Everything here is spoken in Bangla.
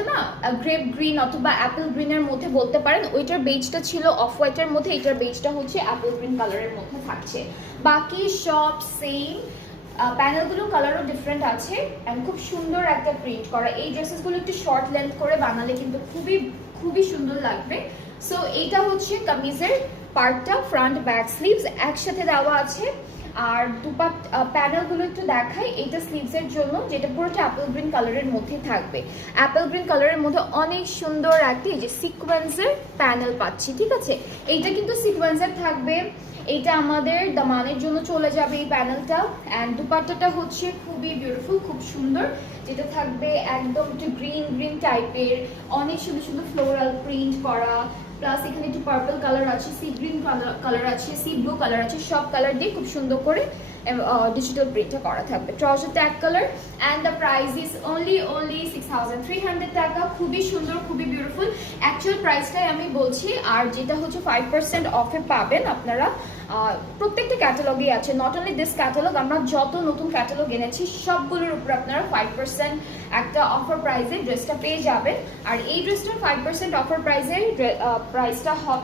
একটা না গ্রেপ গ্রিন অথবা অ্যাপেল গ্রিনের মধ্যে বলতে পারেন, ওইটার বেজটা ছিল অফ হোয়াইটের মধ্যে, এটার বেজটা হচ্ছে অ্যাপেল গ্রিন কালারের মধ্যে থাকছে। বাকি সব সেম, প্যানেলগুলো কালারও ডিফারেন্ট আছে অ্যান্ড খুব সুন্দর একটা প্রিন্ট করা। এই ড্রেসেসগুলো একটু শর্ট লেন্থ করে বানালে কিন্তু খুবই খুবই সুন্দর লাগবে। সো এইটা হচ্ছে কামিজের পার্টটা, ফ্রন্ট ব্যাক স্লিভস একসাথে দেওয়া আছে। আর প্যানেলগুলো একটু দেখাই, এইটা স্লিভসের জন্য, যেটা পুরোটা অ্যাপেল গ্রিন কালারের মধ্যে থাকবে। অ্যাপেল গ্রিন কালারের মধ্যে অনেক সুন্দর একটা এই যে সিকোয়েন্সের প্যানেল পাচ্ছি, ঠিক আছে। এইটা কিন্তু সিকোয়েন্সের থাকবে, এটা আমাদের দামানের জন্য চলে যাবে এই প্যানেলটা। অ্যান্ড দুপাট্টাটা হচ্ছে খুবই বিউটিফুল, খুব সুন্দর, যেটা থাকবে একদম একটু গ্রিন গ্রিন টাইপের, অনেক সুন্দর সুন্দর ফ্লোরাল প্রিন্ট করা, প্লাস এখানে একটু পার্পল কালার আছে, সি গ্রিন কালার আছে, সি ব্লু কালার আছে, সব কালার দিয়ে খুব সুন্দর করে ডিজিটাল প্রিন্টটা করা থাকবে। ট্রাউজারটা এক colour and the price is only 6300 টাকা। খুবই সুন্দর, খুবই বিউটিফুল, অ্যাকচুয়াল প্রাইসটাই আমি বলছি। আর যেটা হচ্ছে 5% অফে পাবেন আপনারা, প্রত্যেকটা ক্যাটালগে আছে, নট অনলি দিস ক্যাটালগ, আমরা যত নতুন ক্যাটালগ এনেছি সবগুলোর উপর আপনারা 5% একটা অফার প্রাইসে ড্রেসটা পেয়ে যাবেন। আর এই ড্রেসটার 5% অফার প্রাইসটা হবে